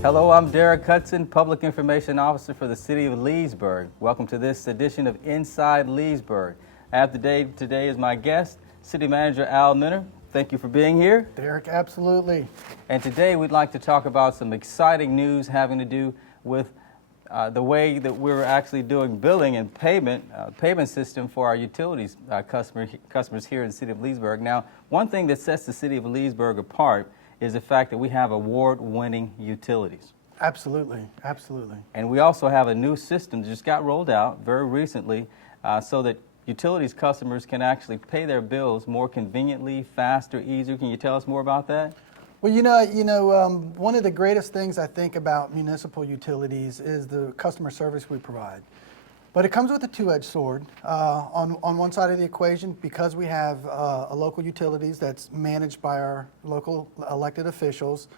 Hello, I'm Derek Hudson, Public Information Officer for the City of Leesburg. Welcome to this edition of Inside Leesburg. I have today as my guest, City Manager Al Minner. Thank you for being here. Derek, absolutely. And today we'd like to talk about some exciting news having to do with the way that we're actually doing billing and payment system for our utilities customers here in the City of Leesburg. Now, one thing that sets the City of Leesburg apart is the fact that we have award-winning utilities. Absolutely, absolutely. And we also have a new system that just got rolled out very recently so that utilities customers can actually pay their bills more conveniently, faster, easier. Can you tell us more about that? Well, one of the greatest things I think about municipal utilities is the customer service we provide. But it comes with a two-edged sword. On one side of the equation, because we have a local utilities that's managed by our local elected officials,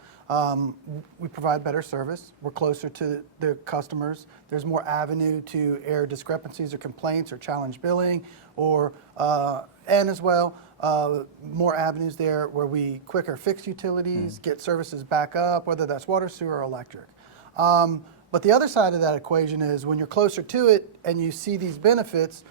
we provide better service. We're closer to the customers. There's more avenue to air discrepancies or complaints or challenge billing, and as well, more avenues there where we quicker fix utilities, get services back up, whether that's water, sewer, or electric. But the other side of that equation is when you're closer to it and you see these benefits,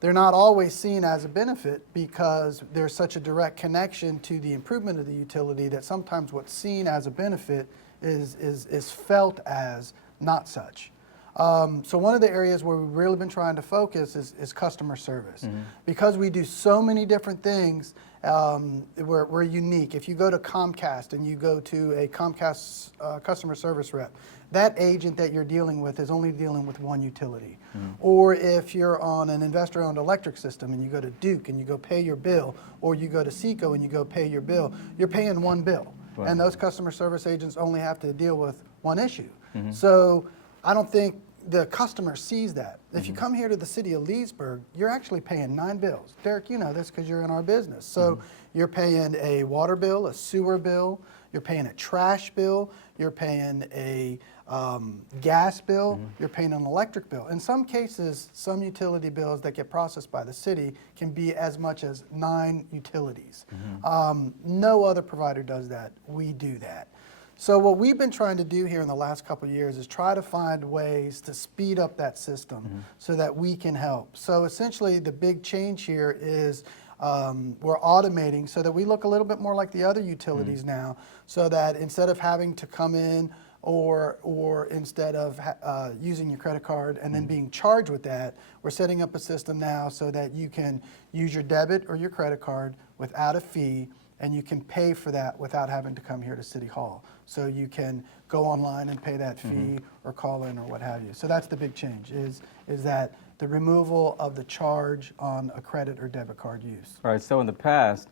they're not always seen as a benefit because there's such a direct connection to the improvement of the utility that sometimes what's seen as a benefit is felt as not such. So one of the areas where we've really been trying to focus is customer service. Because we do so many different things, we're unique. If you go to Comcast and you go to a Comcast customer service rep, that agent that you're dealing with is only dealing with one utility. Or if you're on an investor-owned electric system and you go to Duke and you go pay your bill, or you go to Seco and you go pay your bill, you're paying one bill. Right. And those customer service agents only have to deal with one issue. So I don't think the customer sees that. If you come here to the city of Leesburg, you're actually paying 9 bills. Derek, you know this because you're in our business. So you're paying a water bill, a sewer bill, you're paying a trash bill, you're paying a gas bill, you're paying an electric bill. In some cases, some utility bills that get processed by the city can be as much as 9 utilities. No other provider does that. We do that. So what we've been trying to do here in the last couple of years is try to find ways to speed up that system so that we can help. So essentially the big change here is we're automating so that we look a little bit more like the other utilities now, so that instead of having to come in or instead of using your credit card and then being charged with that, we're setting up a system now so that you can use your debit or your credit card without a fee, and you can pay for that without having to come here to City Hall. So you can go online and pay that fee or call in or what have you. So that's the big change, is that the removal of the charge on a credit or debit card use. All right, so in the past,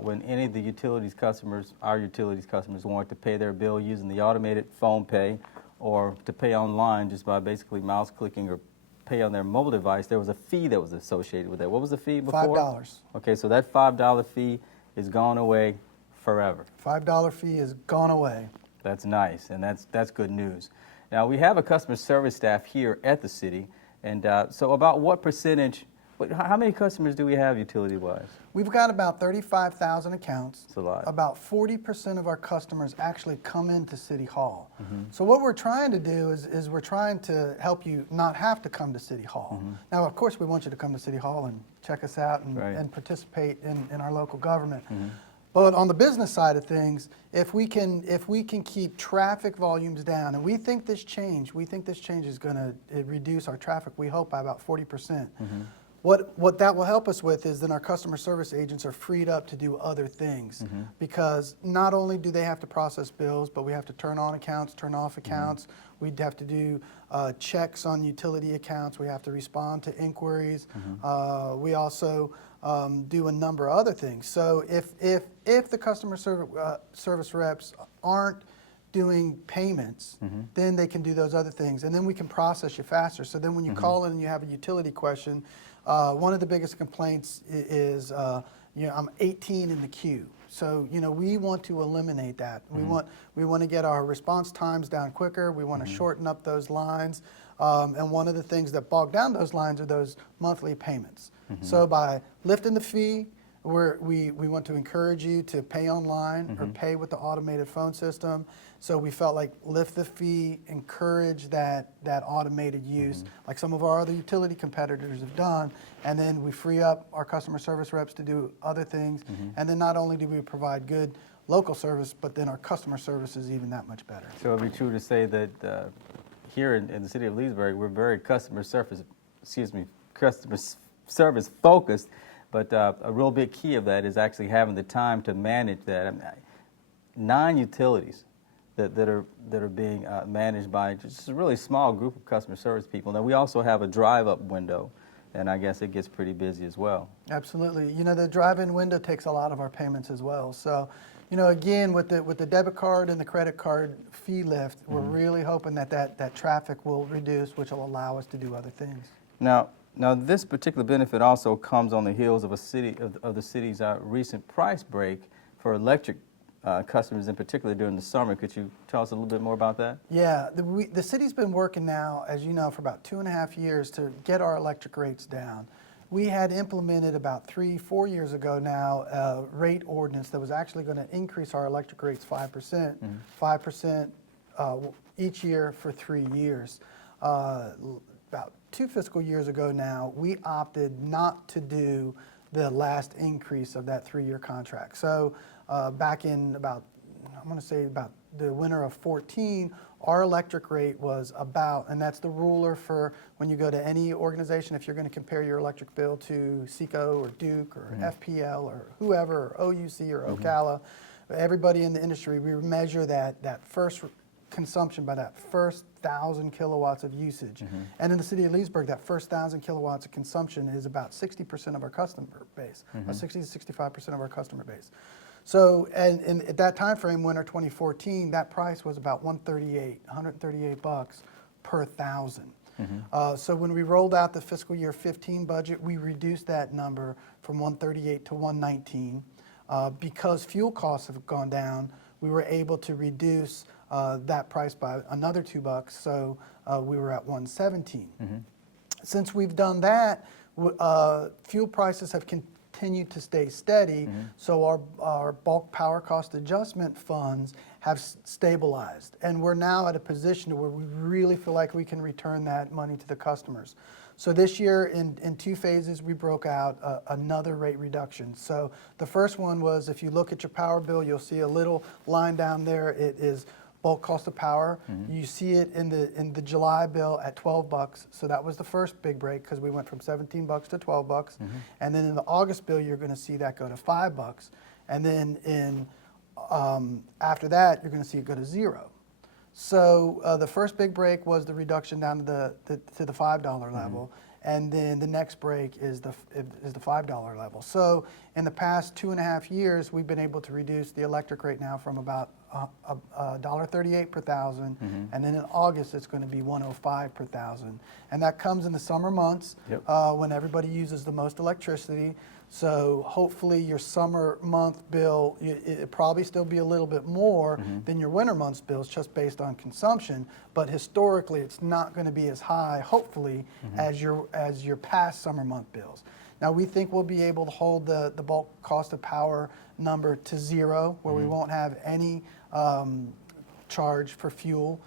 when any of the utilities customers, our utilities customers, wanted to pay their bill using the automated phone pay or to pay online just by basically mouse clicking or pay on their mobile device, there was a fee that was associated with that. What was the fee before? $5. Okay, so that $5 fee is gone away forever. $5 fee is gone away. That's nice, and that's good news. Now, we have a customer service staff here at the city, and so about what percentage, how many customers do we have utility-wise? We've got about 35,000 accounts. That's a lot. About 40% of our customers actually come into City Hall. So what we're trying to do is we're trying to help you not have to come to City Hall. Now, of course, we want you to come to City Hall and check us out and participate in our local government. But on the business side of things, if we can keep traffic volumes down, and we think this change is going to reduce our traffic, we hope, by about 40%. What that will help us with is then our customer service agents are freed up to do other things, because not only do they have to process bills, but we have to turn on accounts, turn off accounts. We'd have to do checks on utility accounts. We have to respond to inquiries. We also do a number of other things. So if the customer service reps aren't doing payments, then they can do those other things, and then we can process you faster. So then when you call in and you have a utility question, one of the biggest complaints is, I'm 18 in the queue. So, we want to eliminate that. We want to get our response times down quicker. We want to shorten up those lines. And one of the things that bog down those lines are those monthly payments. So by lifting the fee, we want to encourage you to pay online or pay with the automated phone system. So we felt like lift the fee, encourage that automated use, like some of our other utility competitors have done, and then we free up our customer service reps to do other things. And then not only do we provide good local service, but then our customer service is even that much better. So it'd be true to say that here in the city of Leesburg, we're very customer service focused, but a real big key of that is actually having the time to manage that. I mean, 9 utilities that are being managed by just a really small group of customer service people. Now, we also have a drive-up window, and I guess it gets pretty busy as well. Absolutely. You know, the drive-in window takes a lot of our payments as well. So, you know, again, with the debit card and the credit card fee lift, we're really hoping that traffic will reduce, which will allow us to do other things. Now, this particular benefit also comes on the heels of the city's recent price break for electric customers, in particular during the summer. Could you tell us a little bit more about that? Yeah, the city's been working now, as you know, for about 2.5 years to get our electric rates down. We had implemented about 3-4 years ago now a rate ordinance that was actually going to increase our electric rates 5%, 5% each year for 3 years. About 2 fiscal years ago now, we opted not to do the last increase of that 3-year contract. So back in about the winter of 14, our electric rate was about, and that's the ruler for when you go to any organization, if you're going to compare your electric bill to SECO or Duke or FPL or whoever, or OUC or Ocala, everybody in the industry, we measure that first consumption by that first 1,000 kilowatts of usage. And in the city of Leesburg, that first 1,000 kilowatts of consumption is about 60% of our customer base, 60 to 65% of our customer base. So, and at that time frame, winter 2014, that price was about $138 per 1,000. So when we rolled out the fiscal year 15 budget, we reduced that number from 138 to 119. Because fuel costs have gone down, we were able to reduce that price by another $2, so we were at 117. Since we've done that, fuel prices have continued to stay steady, so our bulk power cost adjustment funds have stabilized, and we're now at a position where we really feel like we can return that money to the customers. So this year, in 2 phases, we broke out another rate reduction. So the first one was, if you look at your power bill, you'll see a little line down there. It is bulk cost of power. You see it in the July bill at $12. So that was the first big break, because we went from $17 to $12. And then in the August bill, you're going to see that go to $5. And then after that, you're going to see it go to 0. So the first big break was the reduction down to the $5 level, and then the next break is the $5 level. So in the past 2.5 years, we've been able to reduce the electric rate now from about $1.38 per 1,000, and then in August it's going to be $1.05 per 1,000, and that comes in the summer months when everybody uses the most electricity. So hopefully your summer month bill, it probably still be a little bit more than your winter month's bills, just based on consumption. But historically, it's not going to be as high, hopefully, as your past summer month bills. Now we think we'll be able to hold the bulk cost of power number to 0, where we won't have any charge for fuel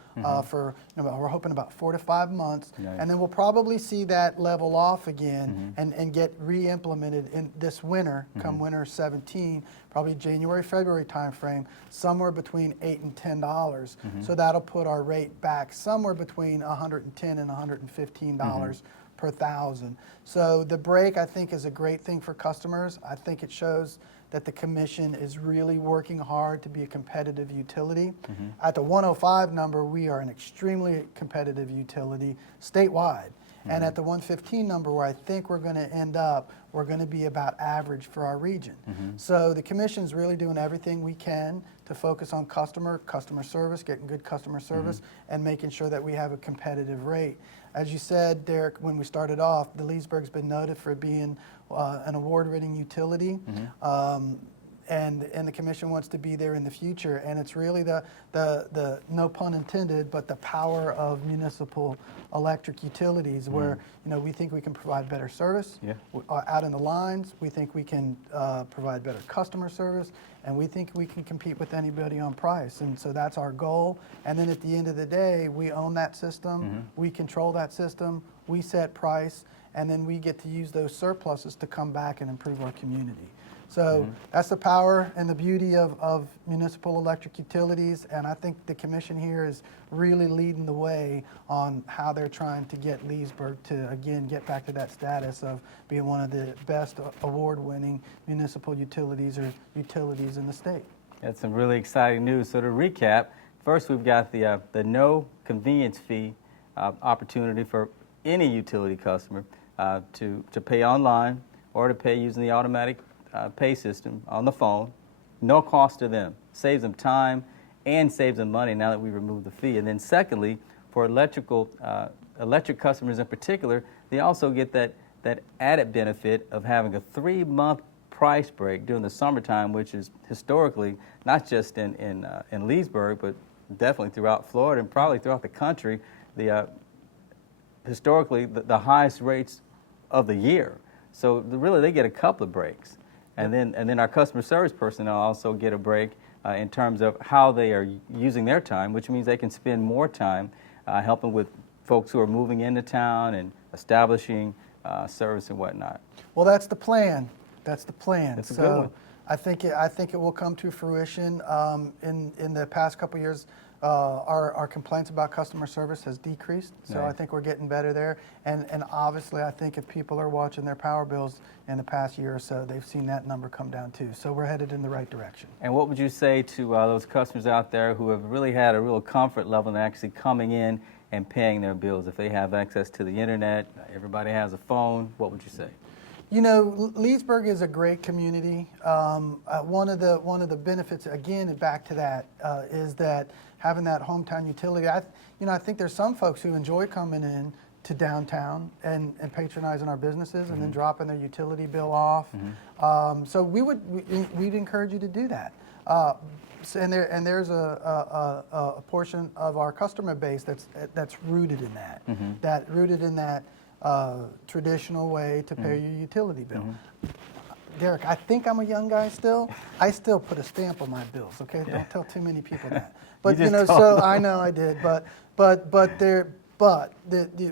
for, we're hoping about 4 to 5 months. And then we'll probably see that level off again and get re-implemented in this winter, come winter 17, probably January, February timeframe, somewhere between $8 and $10. So that'll put our rate back somewhere between $110 and $115 per 1,000. So the break, I think, is a great thing for customers. I think it shows that the commission is really working hard to be a competitive utility. At the 105 number, we are an extremely competitive utility statewide. And at the 115 number, where I think we're going to end up, we're going to be about average for our region. So the commission's really doing everything we can to focus on customer service, getting good customer service, and making sure that we have a competitive rate. As you said, Derek, when we started off, the Leesburg's been noted for being an award-winning utility. and the commission wants to be there in the future. And it's really the no pun intended, but the power of municipal electric utilities, where we think we can provide better service out in the lines. We think we can provide better customer service, and we think we can compete with anybody on price. And so that's our goal. And then at the end of the day, we own that system, we control that system, we set price, and then we get to use those surpluses to come back and improve our community. So that's the power and the beauty of municipal electric utilities, and I think the commission here is really leading the way on how they're trying to get Leesburg to, again, get back to that status of being one of the best award-winning municipal utilities or utilities in the state. That's some really exciting news. So to recap, first we've got the no convenience fee opportunity for any utility customer to pay online or to pay using the automatic pay system on the phone. No cost to them. Saves them time and saves them money now that we remove the fee. And then secondly, for electric customers in particular, they also get that added benefit of having a 3-month price break during the summertime, which is historically not just in Leesburg, but definitely throughout Florida and probably throughout the country, historically the highest rates of the year. So really they get a couple of breaks. And then our customer service personnel also get a break in terms of how they are using their time, which means they can spend more time helping with folks who are moving into town and establishing service and whatnot. Well, that's the plan. That's the plan. That's a good one. I think it will come to fruition. In the past couple of years, our complaints about customer service has decreased, so Right. I think we're getting better there. And obviously, I think if people are watching their power bills in the past year or so, they've seen that number come down too. So we're headed in the right direction. And what would you say to those customers out there who have really had a real comfort level in actually coming in and paying their bills? If they have access to the internet, everybody has a phone, what would you say? You know, Leesburg is a great community. One of the benefits, again, back to that, is that having that hometown utility. I think there's some folks who enjoy coming in to downtown and patronizing our businesses and then dropping their utility bill off. So we'd encourage you to do that. And there's a portion of our customer base that's rooted in that. Traditional way to pay your utility bill. Derek, I think I'm a young guy still. I still put a stamp on my bills, okay? Yeah. Don't tell too many people that. But You just so told. I know I did.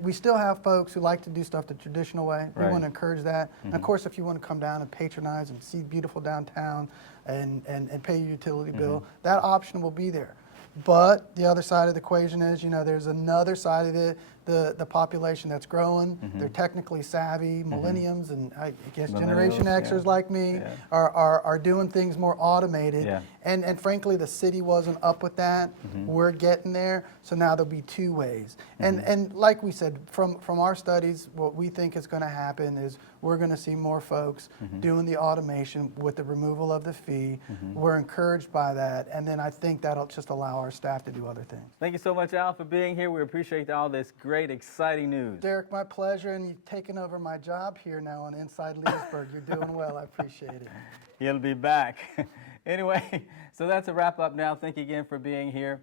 We still have folks who like to do stuff the traditional way. We Right. want to encourage that. And of course, if you want to come down and patronize and see beautiful downtown and pay your utility bill, that option will be there. But the other side of the equation is, there's another side of the population that's growing. They're technically savvy, millenniums, and I guess Generation Millennials, Xers yeah. like me Yeah. are doing things more automated. Yeah. And frankly, the city wasn't up with that. We're getting there, so now there'll be two ways. And like we said, from our studies, what we think is going to happen is we're going to see more folks doing the automation with the removal of the fee. We're encouraged by that, and then I think that'll just allow our staff to do other things. Thank you so much, Al, for being here. We appreciate all this great, exciting news. Derek, my pleasure, and you've taken over my job here now on Inside Leesburg. You're doing well. I appreciate it. He'll be back. Anyway, so that's a wrap up now. Thank you again for being here.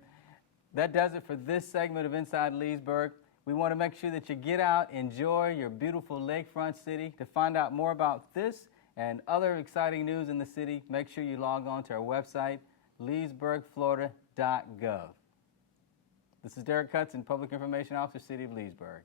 That does it for this segment of Inside Leesburg. We want to make sure that you get out, enjoy your beautiful lakefront city. To find out more about this and other exciting news in the city, make sure you log on to our website, leesburgflorida.gov. This is Derek Hudson, Public Information Officer, City of Leesburg.